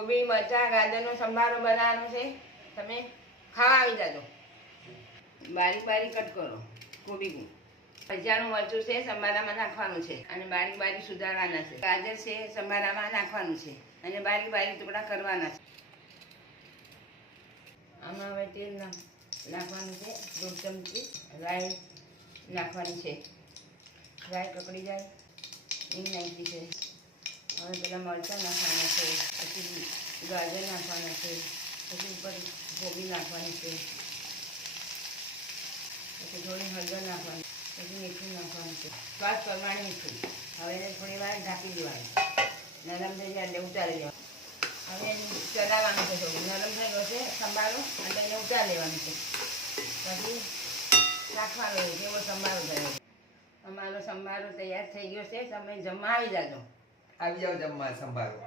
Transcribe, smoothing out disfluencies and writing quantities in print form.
કોબી મરચાં ગાજરનો સંભારો બનાવવાનો છે. તમે ખાવા આવી જાજો. બારીક બારીક કટ કરો કોબી. ભજીયાનું મરચું છે સંભારામાં નાખવાનું છે અને બારીક બારીક સુધારવાના છે. ગાજર છે સંભારામાં નાખવાનું છે અને બારીક બારીક ટુકડા કરવાના છે. આમાં હવે તેલ નાખવાનું છે. 2 ચમચી રાઈ નાખવાની છે. રાઈ કકડી જાય એ નાખી છે. હવે પેલા મરચાં નાખવાના છે, પછી ગાજર નાખવાના છે, પછી ઉપર કોબી નાખવાની છે, પછી થોડી હળદર નાખવાની, પછી મીઠું નાખવાનું છે, સ્વાદ પ્રમાણે મીઠું. હવે એને થોડી વાર ઢાંકી દેવાનું, નરમ થઈ જાય એટલે ઉતારી દેવાનું. હવે એને ચલાવવાનું છે. થોડું નરમ થઈ ગયો છે સંભારો એટલે એને ઉતારી લેવાનું છે. પછી રાખવાનું છે કેવો સંભારો થયો. અમારો સંભારો તૈયાર થઈ ગયો છે. તમે જમવા આવી જાજો. આવી જાવ જમવા સંભારો.